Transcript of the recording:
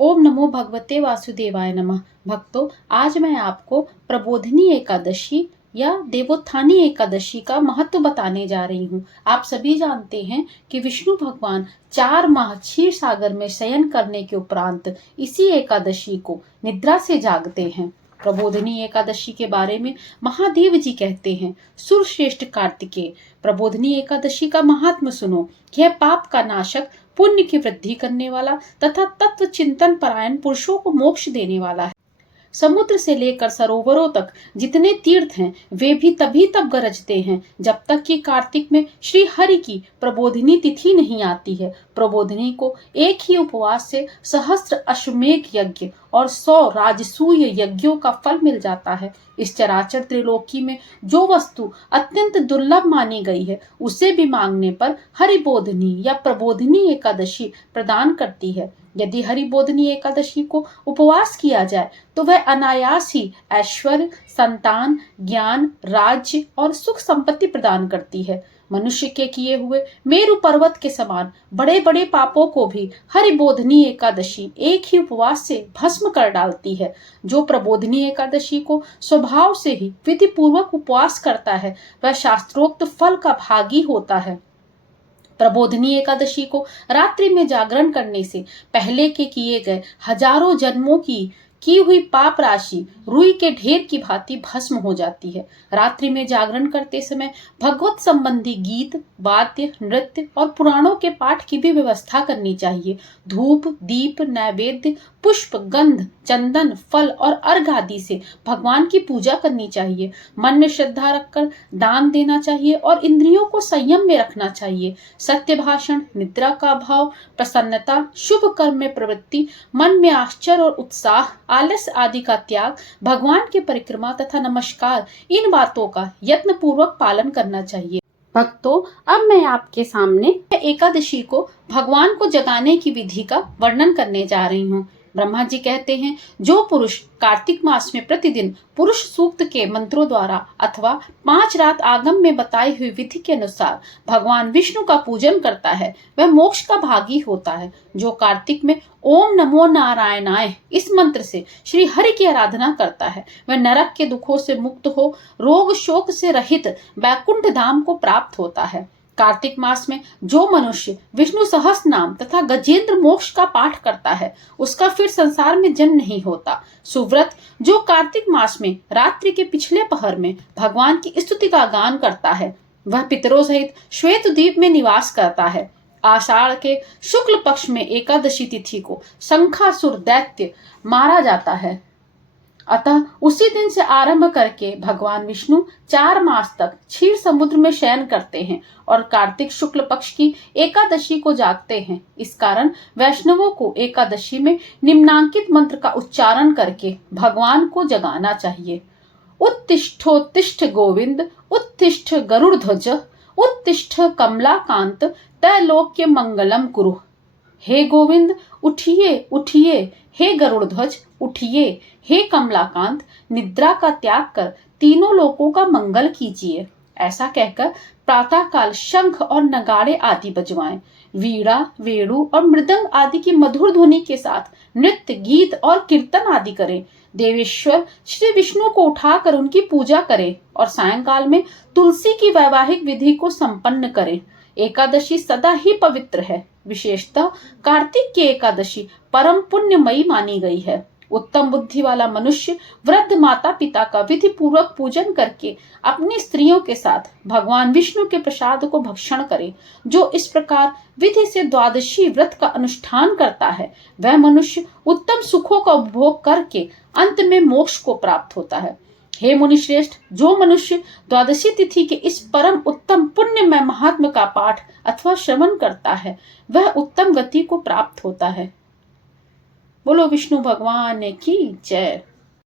ओम नमो भगवते वासुदेवाय नमः। भक्तों, आज मैं आपको प्रबोधिनी एकादशी या देवोत्थानी एकादशी का महत्व बताने जा रही हूँ। आप सभी जानते हैं कि विष्णु भगवान 4 माह क्षीर सागर में शयन करने के उपरांत इसी एकादशी को निद्रा से जागते हैं। प्रबोधिनी एकादशी के बारे में महादेव जी कहते हैं, सुरश्रेष्ठ कार्तिकेय, प्रबोधिनी एकादशी का महात्म सुनो। यह पाप का नाशक, पुण्य की वृद्धि करने वाला तथा तत्व चिंतन परायण पुरुषों को मोक्ष देने वाला है। समुद्र से लेकर सरोवरों तक जितने तीर्थ हैं, वे भी तभी तब गरजते हैं जब तक कि कार्तिक में श्री हरि की प्रबोधिनी तिथि नहीं आती है। प्रबोधिनी को एक ही उपवास से सहस्त्र अश्वमेघ यज्ञ और 100 राजसूय यज्ञों का फल मिल जाता है। इस चराचर त्रिलोकी में जो वस्तु अत्यंत दुर्लभ मानी गई है, उसे भी मांगने पर हरिबोधिनी या प्रबोधिनी एकादशी प्रदान करती है। यदि हरिबोधिनी एकादशी को उपवास किया जाए तो वह अनायास ही ऐश्वर्य, संतान, ज्ञान, राज्य और सुख संपत्ति प्रदान करती है। मनुष्य के किए हुए मेरु पर्वत के समान बड़े बड़े पापों को भी हरिबोधिनी एकादशी एक ही उपवास से भस्म कर डालती है। जो प्रबोधिनी एकादशी को स्वभाव से ही विधि पूर्वक उपवास करता है, वह शास्त्रोक्त फल का भागी होता है। प्रबोधिनी एकादशी को रात्रि में जागरण करने से पहले के किए गए हजारों जन्मों की हुई पाप राशि रुई के ढेर की भांति भस्म हो जाती है। रात्रि में जागरण करते समय भगवत संबंधी गीत, वाद्य, नृत्य और पुराणों के पाठ की भी व्यवस्था करनी चाहिए। धूप, दीप, नैवेद्य, पुष्प, गंध, चंदन, फल और अर्घ आदि से भगवान की पूजा करनी चाहिए। मन में श्रद्धा रखकर दान देना चाहिए और इंद्रियों को संयम में रखना चाहिए। सत्य भाषण, निद्रा का अभाव, प्रसन्नता, शुभ कर्म में प्रवृत्ति, मन में आश्चर्य और उत्साह, आलस्य आदि का त्याग, भगवान की परिक्रमा तथा नमस्कार, इन बातों का यत्न पूर्वक पालन करना चाहिए। भक्तों, अब मैं आपके सामने एकादशी को भगवान को जगाने की विधि का वर्णन करने जा रही हूँ। ब्रह्मा जी कहते हैं, जो पुरुष कार्तिक मास में प्रतिदिन पुरुष सूक्त के मंत्रों द्वारा अथवा 5 रात आगम में बताई हुई विधि के अनुसार भगवान विष्णु का पूजन करता है, वह मोक्ष का भागी होता है। जो कार्तिक में ओम नमो नारायणाय इस मंत्र से श्री हरि की आराधना करता है, वह नरक के दुखों से मुक्त हो रोग शोक से रहित वैकुंठ धाम को प्राप्त होता है। कार्तिक मास में जो मनुष्य विष्णु सहस्त्र नाम तथा गजेंद्र मोक्ष का पाठ करता है, उसका फिर संसार में जन्म नहीं होता। सुव्रत जो कार्तिक मास में रात्रि के पिछले पहर में भगवान की स्तुति का गान करता है, वह पितरों सहित श्वेत द्वीप में निवास करता है। आषाढ़ के शुक्ल पक्ष में एकादशी तिथि को शंखासुर दैत्य मारा जाता है। अतः उसी दिन से आरंभ करके भगवान विष्णु 4 मास तक क्षीर समुद्र में शयन करते हैं और कार्तिक शुक्ल पक्ष की एकादशी को जागते हैं। इस कारण वैष्णवों को एकादशी में निम्नांकित मंत्र का उच्चारण करके भगवान को जगाना चाहिए। उत्तिष्ठोत्तिष्ठ गोविंद, उत्तिष्ठ गरुड़ध्वज, उत्तिष्ठ कमलाकांत, त्रैलोक्य मंगलम कुरु। हे गोविंद, उठिए उठिए, हे गरुड़ध्वज उठिए, हे कमलाकांत, निद्रा का त्याग कर तीनों लोकों का मंगल कीजिए। ऐसा कहकर प्रातःकाल शंख और नगाड़े आदि बजवाएं। वीणा, वेणु और मृदंग आदि की मधुर ध्वनि के साथ नृत्य, गीत और कीर्तन आदि करें। देवेश्वर श्री विष्णु को उठाकर उनकी पूजा करें और सायंकाल में तुलसी की वैवाहिक विधि को संपन्न करें। एकादशी सदा ही पवित्र है। विशेषतः कार्तिक की एकादशी परम पुण्यमयी मानी गई है। उत्तम बुद्धि वाला मनुष्य वृद्ध माता पिता का विधि पूर्वक पूजन करके अपनी स्त्रियों के साथ भगवान विष्णु के प्रसाद को भक्षण करे। जो इस प्रकार विधि से द्वादशी व्रत का अनुष्ठान करता है, वह मनुष्य उत्तम सुखों का उपभोग करके अंत में मोक्ष को प्राप्त होता है। हे मुनिश्रेष्ठ, जो मनुष्य द्वादशी तिथि के इस परम उत्तम पुण्यमय महात्म का पाठ अथवा श्रवण करता है, वह उत्तम गति को प्राप्त होता है। बोलो विष्णु भगवान की जय।